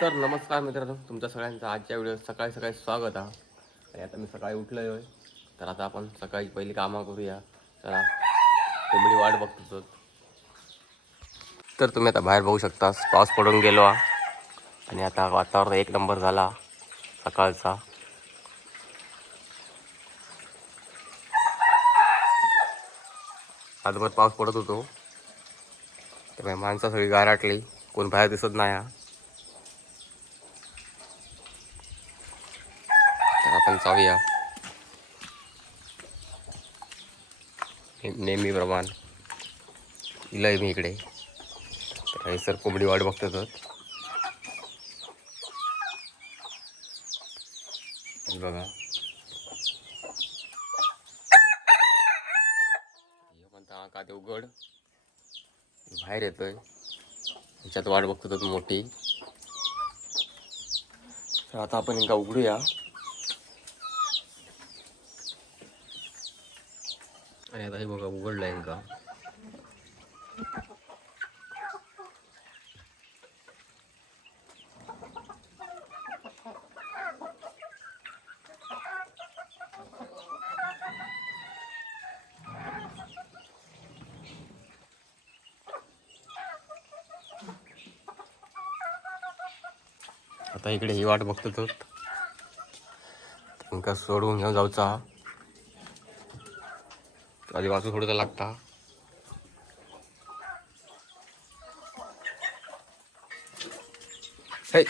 तर नमस्कार मित्रांनो, तुमच्या सगळ्यांचं आजच्या व्हिडिओ सकाळी सकाळी स्वागत आहे. आणि आता मी सकाळी उठलो आहे, तर आता आपण सकाळी पहिली कामं करूया. चला, कोंबडी वाट बघतो. तर तुम्ही आता बाहेर बघू शकता, पाऊस पडून गेलो आणि आता वातावरण एक नंबर झाला सकाळचा. रातभर पाऊस पडत होतो, त्यामुळे माणसं सगळी गाराटली, कोण बाहेर दिसत नाही. तर आपण जाऊया नेहमीप्रमाणे. इलय मी इकडे, तर हे सर कोंबडी वाट बघतात. बघा, म्हणता का ते उघड बाहेर येतोय, ह्याच्यात वाट बघतो तो मोठी. तर आता आपण इंका उघडूया आणि आता हे बघा उघडलं इंका. आता इकडे ही वाट बघतो तो, इंका सोडून घेऊन जाऊचा. आधी वाचू थोडं लागता. हे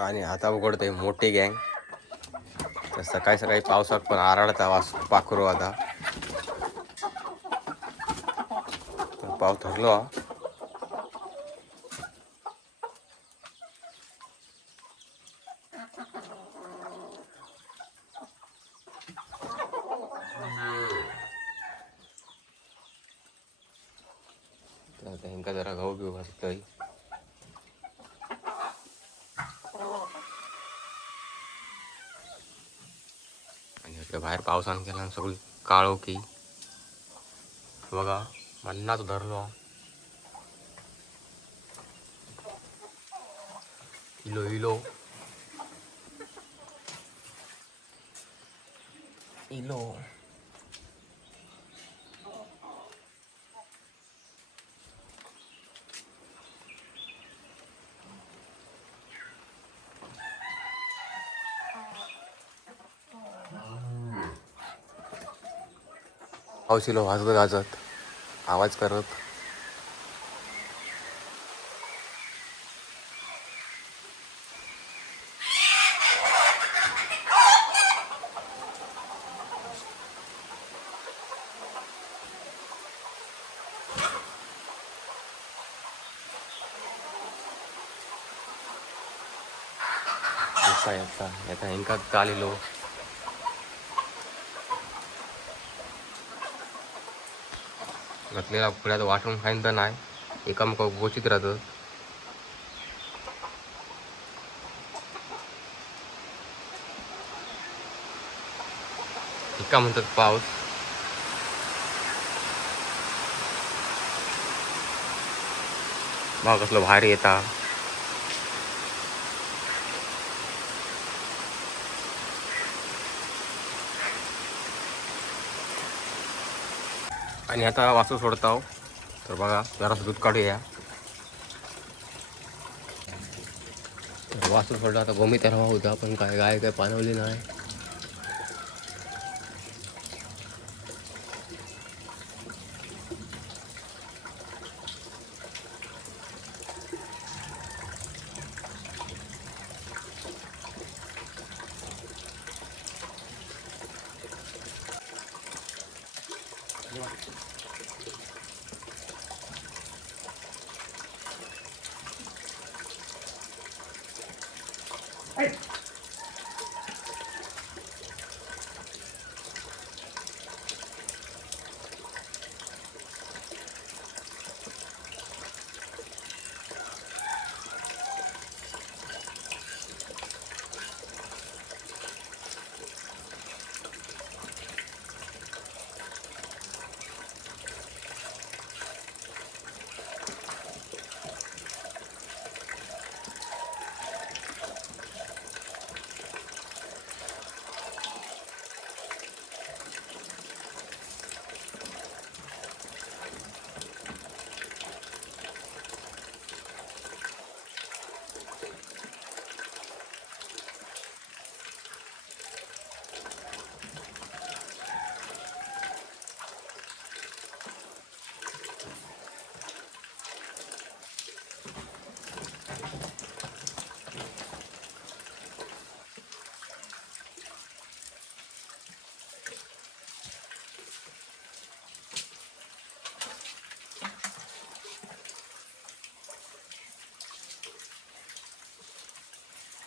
आणि आता उघडते मोठी गँग. तर सकाळी सकाळी पावसात पण आराडता वास पाखरू. आता तर पाऊस धरलो. तर ह्यांका जरा गहू बिहू घालतोय. आणि बाहेर पावसान गेला सगळी काळो की बघा मन्नाच धरलो. इलो इलो इलो. पाऊस इलो वाजत गाजत आवाज करत. आता ह्यांका चालिलो. घातलेला पुढ्यात वाटून खाईन तर नाही, एकामेका गोचित राहतं. एका म्हणतात पाऊस. बघा कसलं भारी येता. आणि आता वासू सोडता. तर बघा जरासं दूध काढूया. वासू सोडला आता गोमी तरवा होता, पण काय गाय काय पाणवली नाही.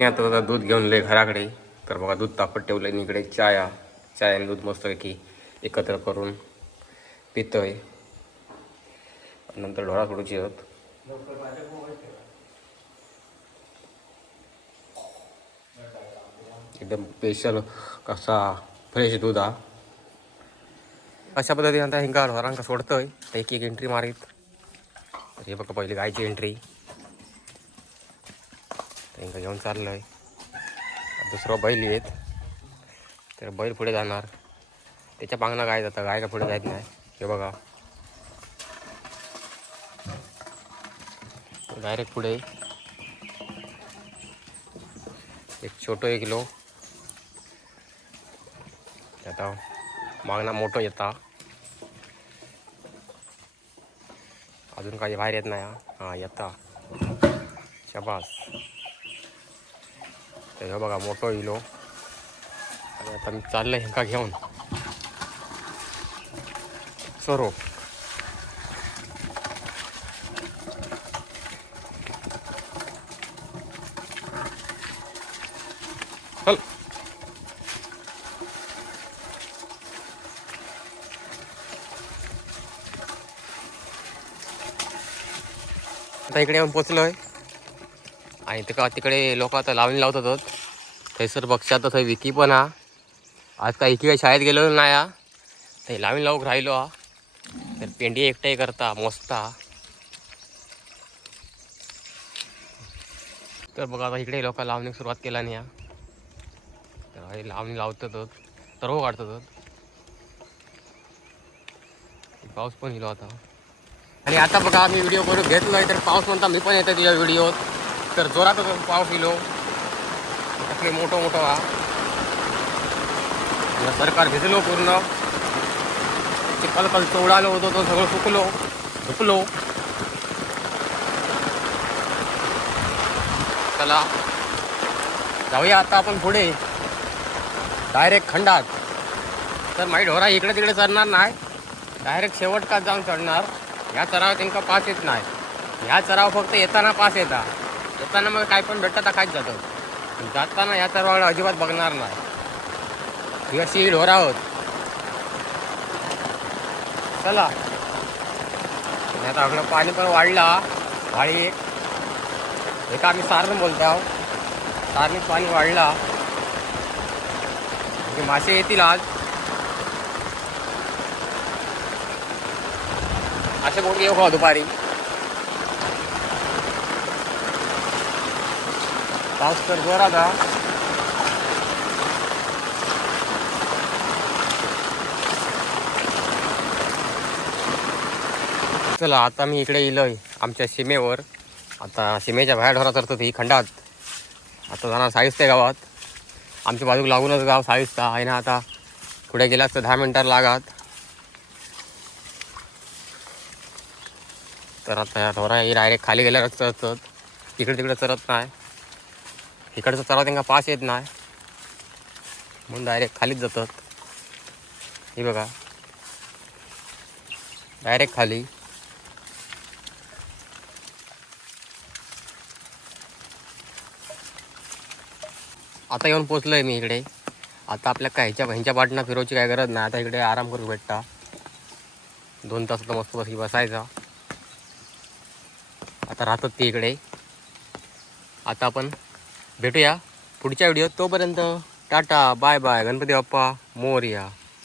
आता दूध घेऊन लय घराकडे. तर बघा दूध तापत ठेवलं आहे. इकडे चाय आणि दूध मस्तपैकी एकत्र करून पितोय. नंतर ढोळा सोडूची होत. एकदम स्पेशल कसा फ्रेश दूध हा. अशा पद्धतीने आता हिंगा ढोरांका सोडतोय. एक एंट्री मारीत. हे बघा पहिली गायची एंट्री हिंगा घेऊन चाललोय. दुसरं बैल येत तर बैल पुढे जाणार. त्याच्या पांगना गाय जाता. गाय का पुढे जात नाही. हे बघा डायरेक्ट पुढे एक छोटं 1 किलो आता मागणा मोठं येता. अजून काही बाहेर येत नाही. हा येता शाबास. त्याचा बघा मोठं इलो. आणि आता मी चाललंय हिंका घेऊन सरो. चल आता इकडे येऊन पोचलोय. आणि तिकडे लोक आता लावणी लावतात. थंयसर बघशात थंय विकी पण हा. आज काय इकी काय शाळेत गेलो नाही हा. थंय लावणी लावूक राहिलो हा. तर पेंडी एकटाही करता मस्त हा. तर बघा आता इकडे लोक लावणीक सुरुवात केला नाही हा. तर लावणी लावतात तरव काढतात. पाऊस पण येलो आता. आणि आता बघा आम्ही व्हिडिओ करून घेतलोय तर पाऊस म्हणता मी पण येतो तुझ्या व्हिडिओत. तर जोरातच पाऊस येलो. असले मोठं हा. सरकार भिजलो पूर्ण. चिखल चोडालो होतो तो सगळं सुकलो धुकलो. चला जाऊया आता आपण पुढे डायरेक्ट खंडात. तर माई ढोरा इकडे तिकडे चढणार नाही. डायरेक्ट शेवटकात जाऊन चढणार. ह्या चराव त्यांना पास येत नाही. ह्या चराव फक्त येताना पास येता. येताना मग काय पण भेटतं खायच जातं. जाताना ह्या चरावाला अजिबात बघणार नाही. ही अशी ढोरा आहोत. चला आता आपलं पाणी पण वाढला. भाळी एक आम्ही सारण बोलतो आहोत. सारणीत पाणी वाढला म्हणजे मासे येतील आज. असे बोट येऊ का दुपारी. पाऊस तर जोरात हा. चला आता मी इकडे येलोय आमच्या सीमेवर. आता सीमेच्या बाहेर ढोरा चरतात ही खंडात. आता जाणार साहिस्ते गावात. आमच्या बाजूला लागूनच गाव साहिस्ता आहे ना. आता पुढे गेलास तर 10 मिनिटात लागात. तर आता ढोरा ही डायरेक्ट खाली गेल्यावरच चरतात. इकडे तिकडे चरत नाही. इकडचं चराव त्यांना पास येत नाही म्हणून डायरेक्ट खालीच जातात. हे बघा डायरेक्ट खाली. आता येऊन पोचलोय मी इकडे. आता आपल्या काय ह्यांच्या पाठना फिरवची काय गरज नाही. आता इकडे आराम करू भेटता. 2 तास तर मस्त बसायचा. आता राहतात ते इकडे. आता आपण भेटूया पुढच्या व्हिडिओत. तोपर्यंत tata bye bye. Ganpati Bappa Morya.